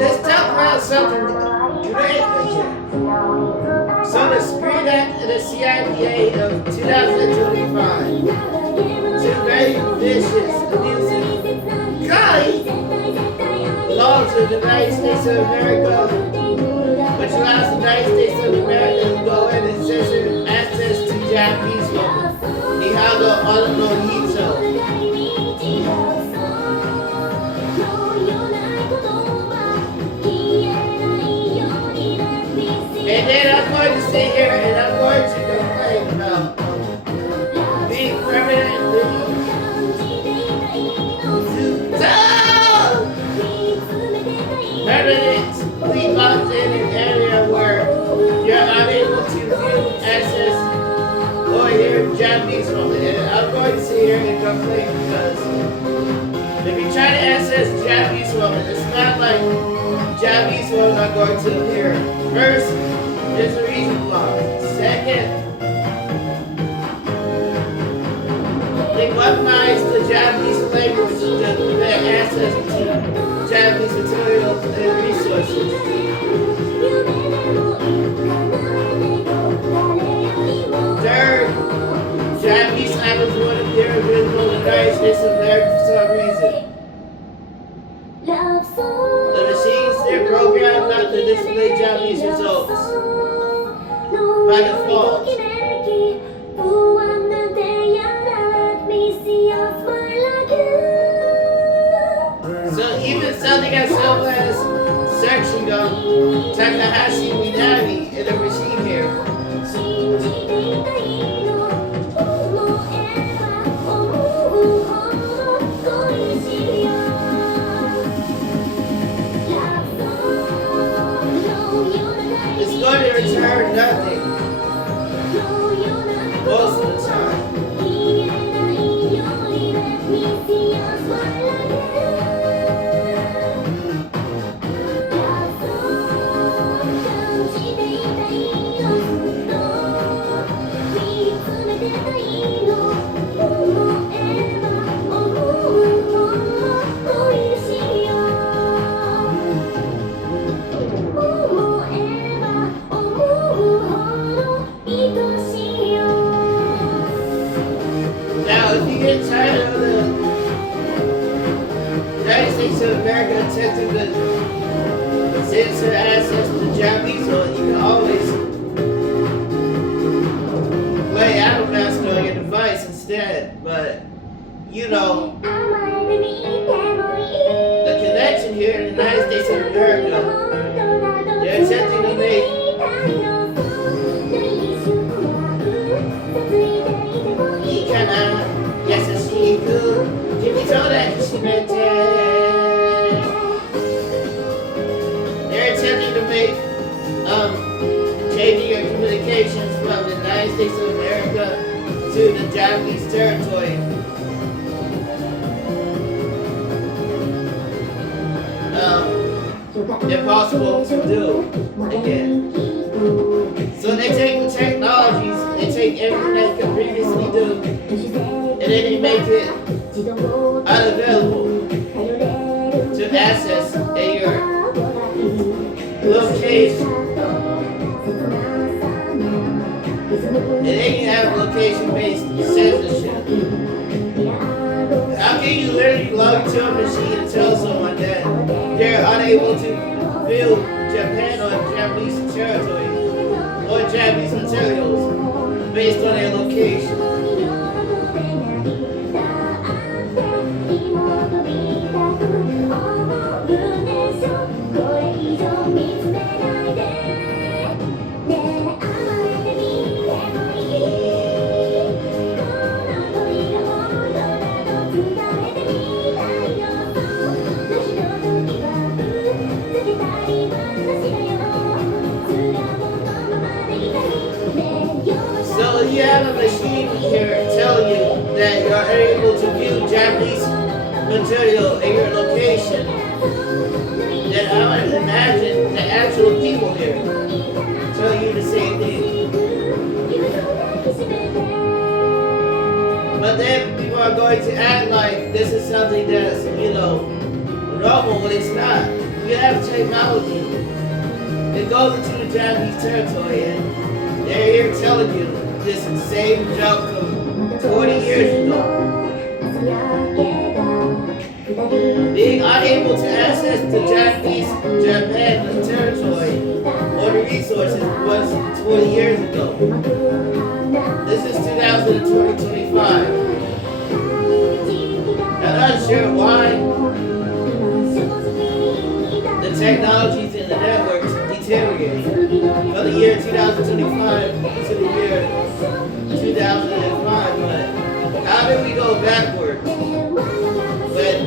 Let's talk about something great again. So the Spirit Act of the CIPA of 2025. Two very vicious, abusive, laws of the United States of America, which allows the United States of America to go in and censor access to Japanese women. Nihago Ono Hito. And then I'm going to sit here and I'm going to complain about being permanently locked in an area where you're unable to view, access, or hear Japanese women. And I'm going to sit here and complain because if you try to access Japanese women, it's not like Japanese women are going to hear. First, there's a reason why. Second, they weaponize the Japanese language to prevent access to Japanese materials and resources. Third, Japanese language would appear invisible in the United States of America for some reason. The machines, they're programmed not to display Japanese results by default. So even something as simple as searching on Takahashi Minami in the machine here. It's going to return nothing most of the time. Now, if you get tired of the United States of America attempting to censor access to Japanese one, you can always play Apple Master on your device instead. But you know, the connection here in the United States of America, they're attempting to make they're attempting to make changing your communications from the United States of America to the Japanese territory. Impossible to do again. So they take the technologies, they take everything they could previously do, and then they make it unavailable to access in your location. And then you have location-based censorship. How can you literally log to a machine and tell someone that they're unable to view Japan or Japanese territory or Japanese materials based on their location? So you have a machine here telling you that you're able to view Japanese material in your location. Then I would imagine the actual people here tell you the same thing. But then people are going to act like this is something that's, normal when it's not. You have technology. It goes into the Japanese territory and they're here telling you this same joke from 20 years ago. Being unable to access the Japan territory or the resources was 20 years ago. This is 2025. I'm not sure why the technologies and the networks deteriorate from the year 2025 to the year 2005, but how do we go backwards when,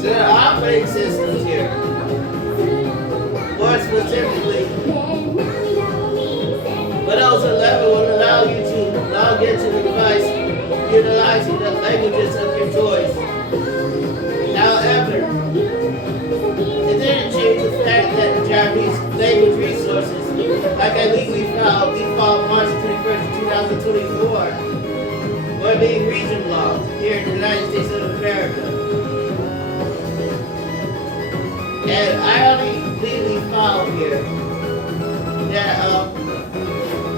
so there are operating systems here, more specifically, Windows 11 will allow you to log into the device utilizing the languages of your choice. However, it didn't change the fact that the Japanese language resources, like I legally filed March 21st, 2024, were being region locked here in the United States of America. And I only legally filed here that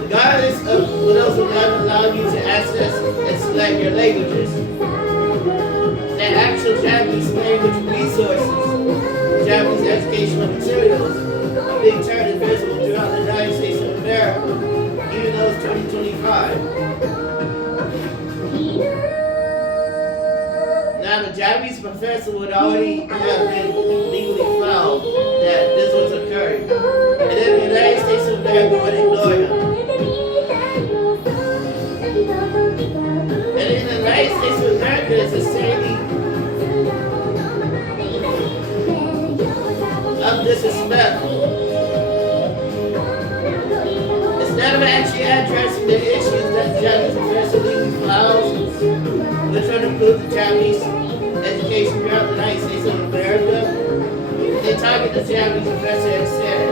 regardless of Windows 11 allow you to access and select your languages, the actual Japanese language resources, Japanese educational materials, are being turned invisible throughout the United States of America, even though it's 2025. Now, the Japanese professor would already have been legally found that this was occurring, and then the United States of America would ignore him. And in the United States of America, it's a saying of disrespectful. Instead of actually addressing the issues that the Japanese professor legally files, which would include the Japanese education throughout the United States of America, they target the Japanese professor instead.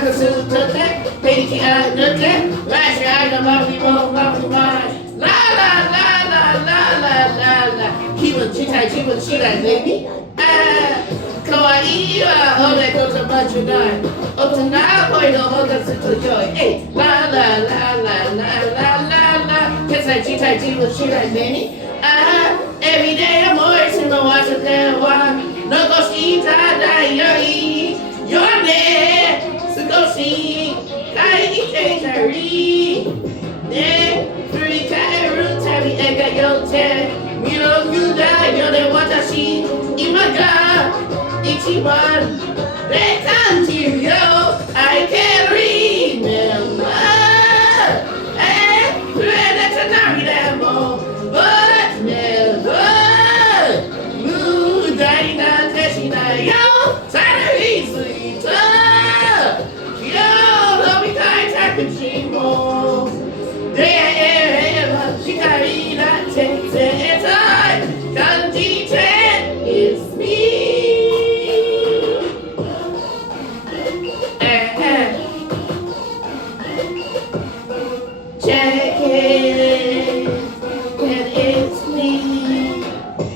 could sue to that. Pity I look at. Last year I got my remote, La la la la la la la la. She baby. Ah, kawaii wa hore koto machudai. Otana boy no hoga suto joy. Hey, la la la la la la la la. She baby. Ah, every day I'm always in the water there. No go see die you're there. So go see. Kai Tari. Ne, free Kairu Tabi Ega Yote. Miro Yuda Yode Watashi. Imaga. Ichiban. They come to you. I can't remember. Eh, that's a Nari Demo. But never. Mudaina Teshina Yo. Saturday Sweet. Yo, love me kind Takashimo. There, Shikari, not take time. Kanji Chen is me. Check it, and it's me.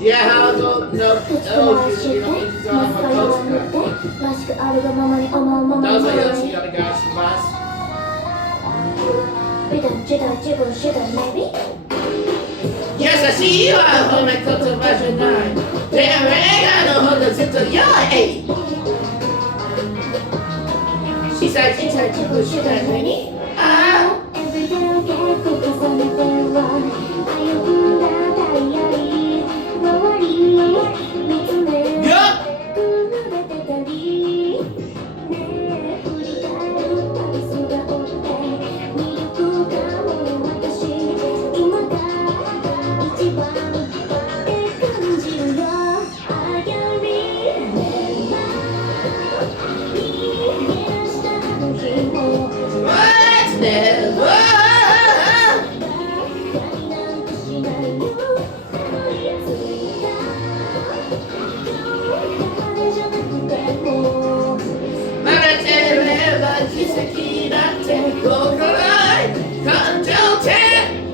Yeah, how go? No, you don't need to go on my coach. Those are your two other guys from us. Yes, I see you out home and come to version 9. Damn, I don't hold us into your 8. She said, she said, many. Ah.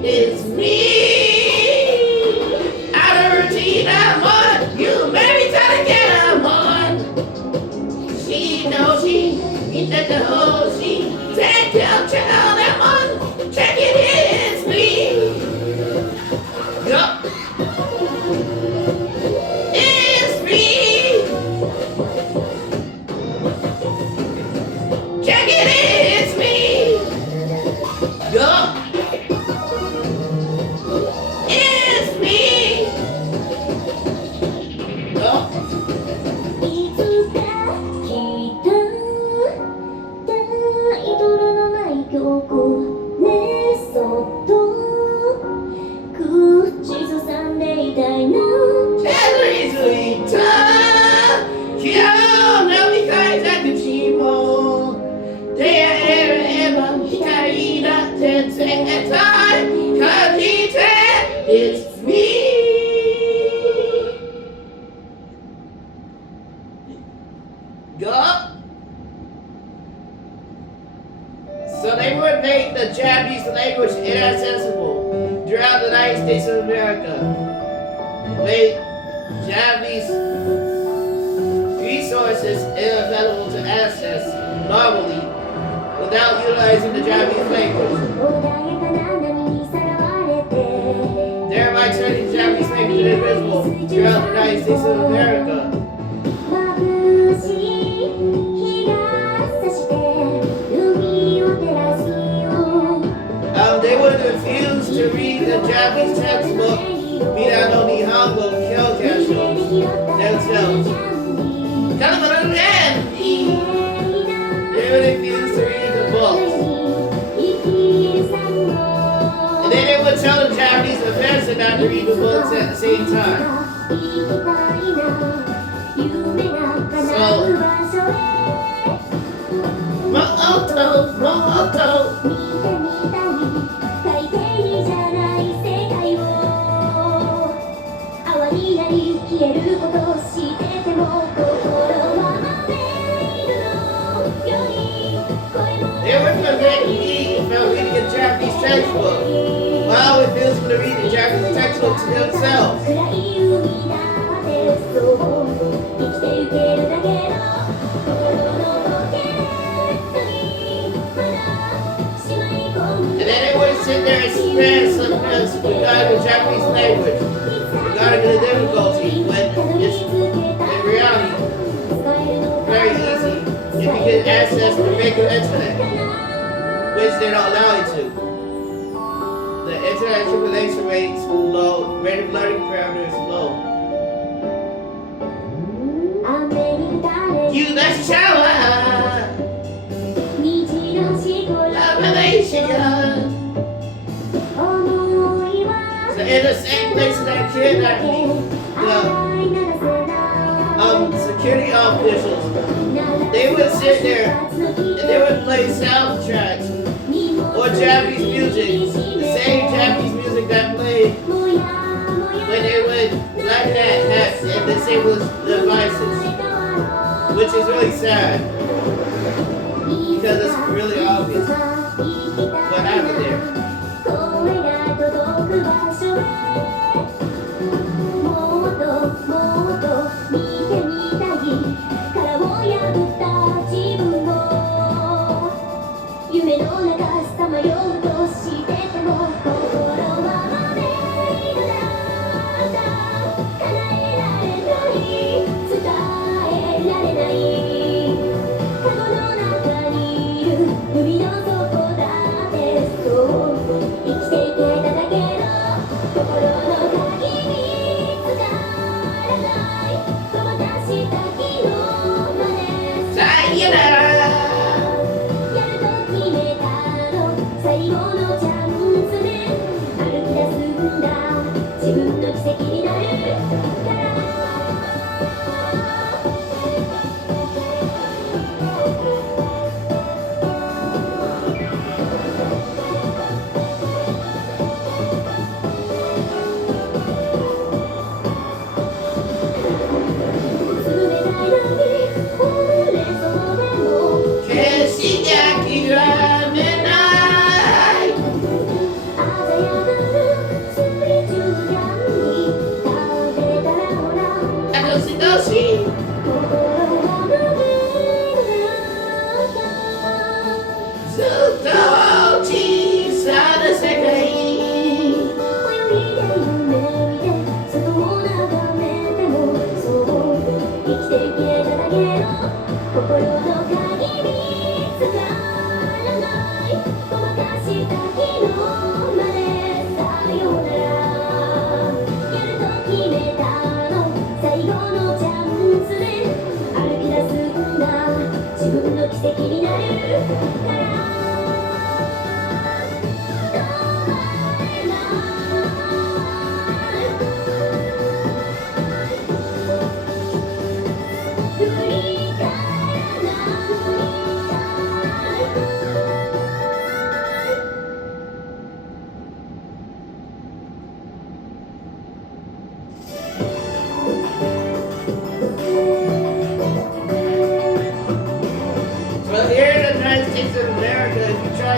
It's me. Out of routine, I'm on. You maybe try to get I'm on. She knows she at the whole she take your child I'm on. Check it, it's me. Yup. It's me. Check it, it's me. Yup. It's me. Yup. So they would make the Japanese language inaccessible throughout the United States of America. Make Japanese resources unavailable to access normally without utilizing the Japanese language. Thereby turning Japanese language invisible throughout the United States of America. They would refuse to read the Japanese textbook Minano Nihongo Kyokasho themselves. They would refuse to read the books. And then they would tell the Japanese professor not to read the books at the same time. So, Mo'oto. textbook while refusing to read the Japanese textbook to themselves. And then they would sit there and spread something else regarding the Japanese language, regarding the difficulty, when it's in reality very easy if you get access to regular internet, which they don't allow you to. The internet accumulation rate is low, rate of learning parameter is low. You let's shower! So in the same place that kidnapped me, the security officials, they would sit there and they would play soundtracks or Japanese music, the same Japanese music that played when they would black hats and disable devices, which is really sad because it's really obvious what happened there.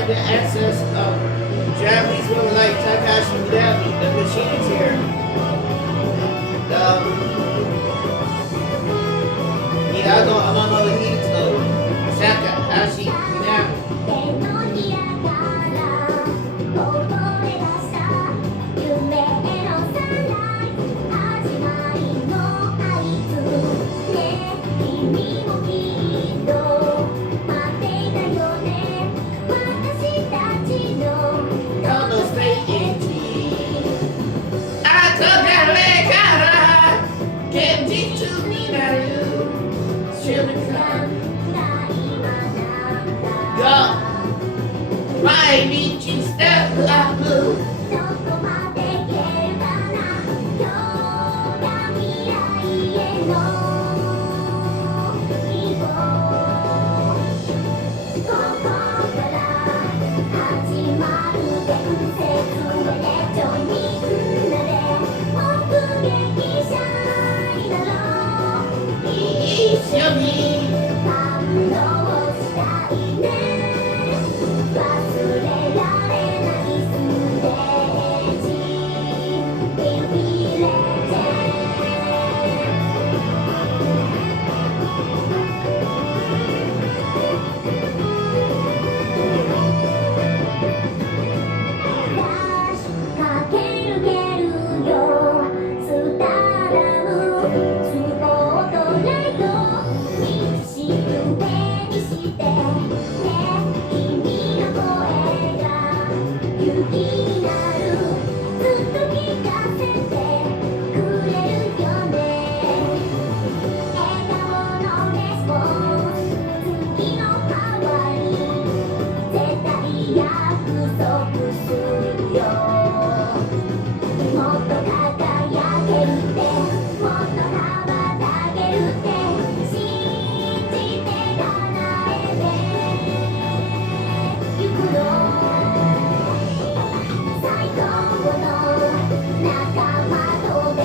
To access Japanese women like Takahashi Minami, the machines here. I don't know what he told Takahashi Minami.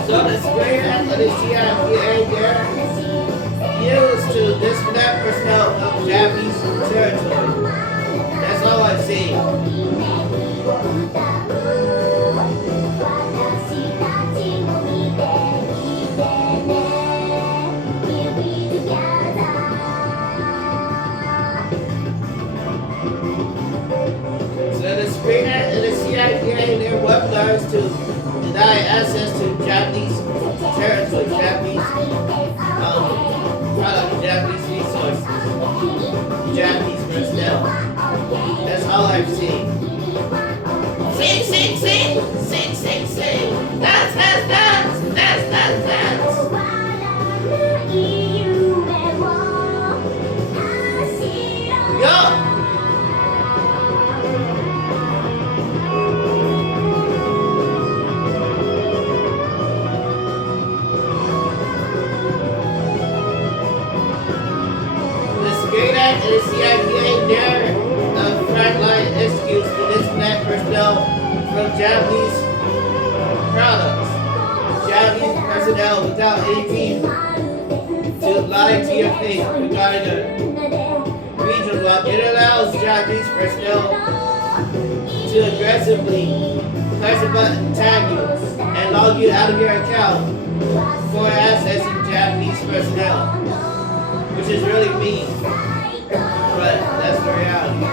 So the screener of the CIPA there used to disconnect personnel of Japanese territory. That's all I've seen. So the screener and the CIPA, they're weaponized to deny access to Japanese territory, Japanese product, Japanese resources, Japanese personnel. That's all I've seen. Sing, sing, sing, sing, sing, sing. Dance, dance, dance, dance, dance, dance. Yo! And the CIPA near the frontline excuse to disconnect personnel from Japanese products. Japanese personnel without any reason to lie to your face regarding the region block. It allows Japanese personnel to aggressively press a button, tag you, and log you out of your account for accessing Japanese personnel, which is really mean. But that's the reality.